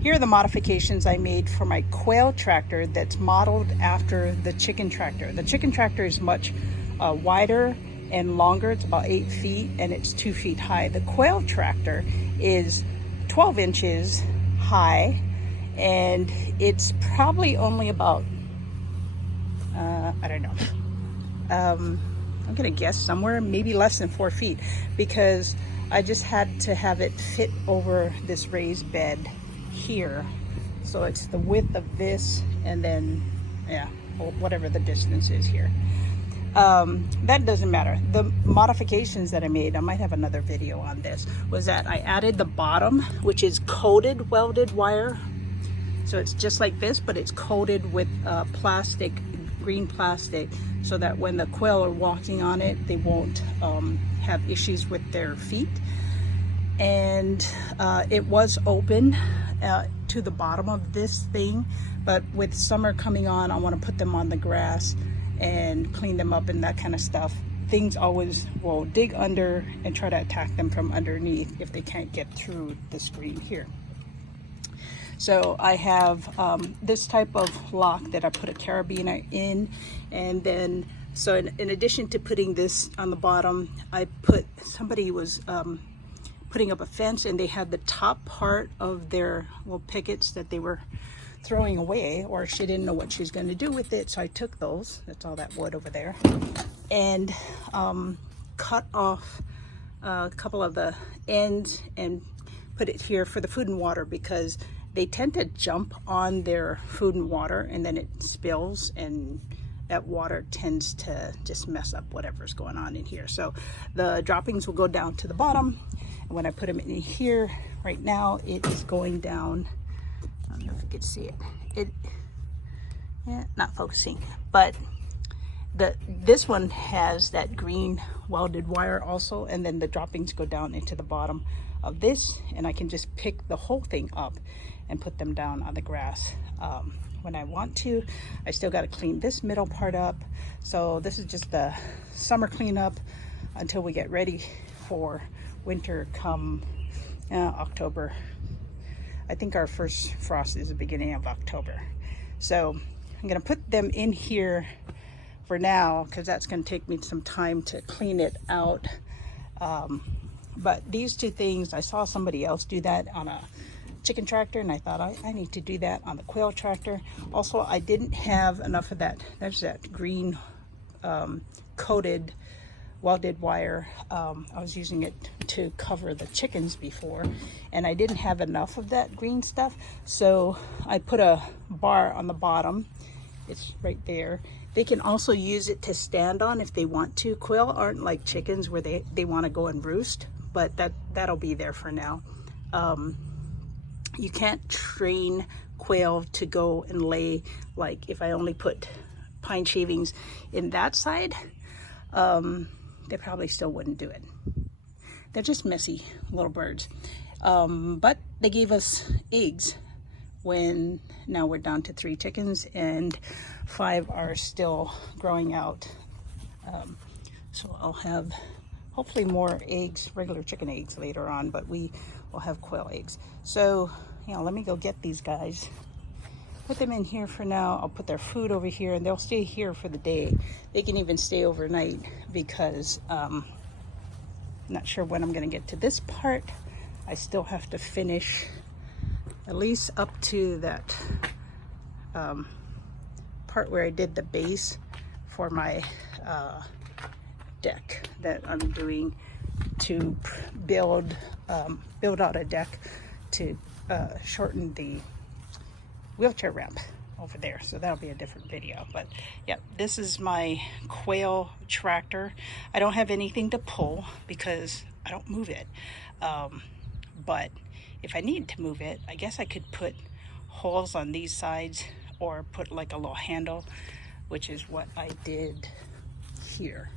here are the modifications I made for my Quail tractor that's modeled after the chicken tractor. The chicken tractor is much wider and longer. It's about 8 feet and it's 2 feet high. The Quail tractor is 12 inches high and it's probably only about, I don't know, I'm gonna guess somewhere maybe less than 4 feet, because I just had to have it fit over this raised bed here. So it's the width of this and then, yeah, whatever the distance is here. That doesn't matter. The modifications that I made, I might have another video on this, was that I added the bottom, which is coated welded wire. So it's just like this, but it's coated with plastic, green plastic, so that when the quail are walking on it, they won't have issues with their feet. And it was open to the bottom of this thing, but with summer coming on, I want to put them on the grass and clean them up and that kind of stuff. Things always will dig under and try to attack them from underneath if they can't get through the screen here. So I have this type of lock that I put a carabiner in, and then so in addition to putting this on the bottom, I put, somebody was putting up a fence and they had the top part of their little pickets that they were throwing away, or she didn't know what she was going to do with it, so I took those, that's all that wood over there, and cut off a couple of the ends and put it here for the food and water, because they tend to jump on their food and water and then it spills, and that water tends to just mess up whatever's going on in here. So the droppings will go down to the bottom, and when I put them in here right now, it is going down. I don't know if you can see it. Yeah, not focusing, but this one has that green welded wire also, and then the droppings go down into the bottom of this, and I can just pick the whole thing up and put them down on the grass when I want to. I still got to clean this middle part up, so this is just the summer cleanup until we get ready for winter come October. I think our first frost is the beginning of October. So I'm gonna put them in here for now, because that's gonna take me some time to clean it out. But these two things, I saw somebody else do that on a chicken tractor, and I thought I need to do that on the Quail tractor. Also, I didn't have enough of that. There's that green coated welded wire. I was using it to cover the chickens before, and I didn't have enough of that green stuff, so I put a bar on the bottom. It's right there. They can also use it to stand on if they want to. Quail aren't like chickens where they want to go and roost, but that'll be there for now. You can't train quail to go and lay, like if I only put pine shavings in that side, they probably still wouldn't do it. They're just messy little birds. But they gave us eggs when now we're down to 3 chickens and 5 are still growing out. So I'll have hopefully more eggs, regular chicken eggs later on, but we will have quail eggs. So, you know, let me go get these guys. Put them in here for now. I'll put their food over here and they'll stay here for the day. They can even stay overnight, because I'm not sure when I'm going to get to this part. I still have to finish at least up to that part where I did the base for my deck that I'm doing to build out a deck to shorten the wheelchair ramp over there. So that'll be a different video. But yeah, this is my Quail tractor. I don't have anything to pull because I don't move it. But if I need to move it, I guess I could put holes on these sides or put like a little handle, which is what I did here.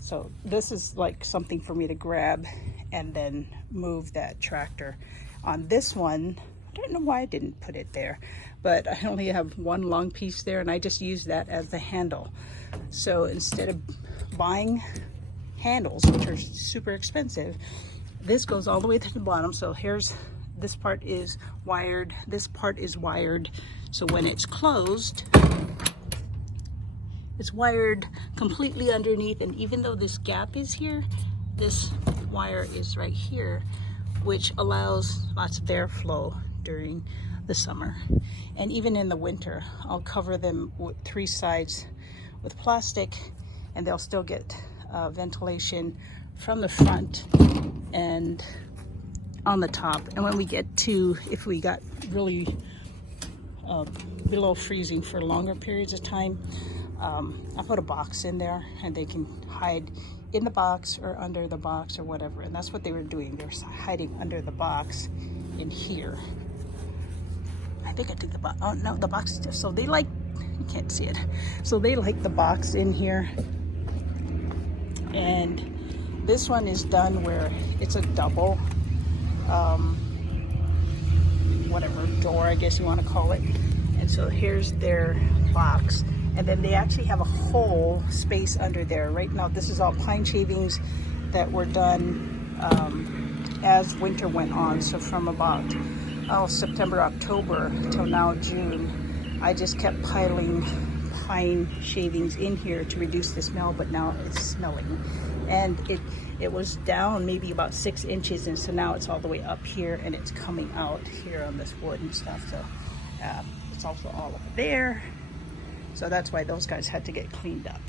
So this is like something for me to grab and then move that tractor. On this one, I don't know why I didn't put it there, but I only have one long piece there and I just use that as the handle. So instead of buying handles, which are super expensive, this goes all the way to the bottom. So here's this part is wired, this part is wired, so when it's closed, it's wired completely underneath, and even though this gap is here, this wire is right here, which allows lots of airflow during the summer. And even in the winter, I'll cover them with 3 sides with plastic, and they'll still get ventilation from the front and on the top. And when we get to, if we got really below freezing for longer periods of time, I put a box in there and they can hide in the box or under the box or whatever. And that's what they were doing. They were hiding under the box in here. I think I took the box. Oh no, the box is stiff. So they like, you can't see it. So they like the box in here. And this one is done where it's a double, whatever door, I guess you want to call it. And so here's their box. And then they actually have a whole space under there. Right now, this is all pine shavings that were done as winter went on. So from about September, October till now June, I just kept piling pine shavings in here to reduce the smell, but now it's smelling. And it was down maybe about 6 inches, and so now it's all the way up here and it's coming out here on this wood and stuff. So it's also all over there. So that's why those guys had to get cleaned up.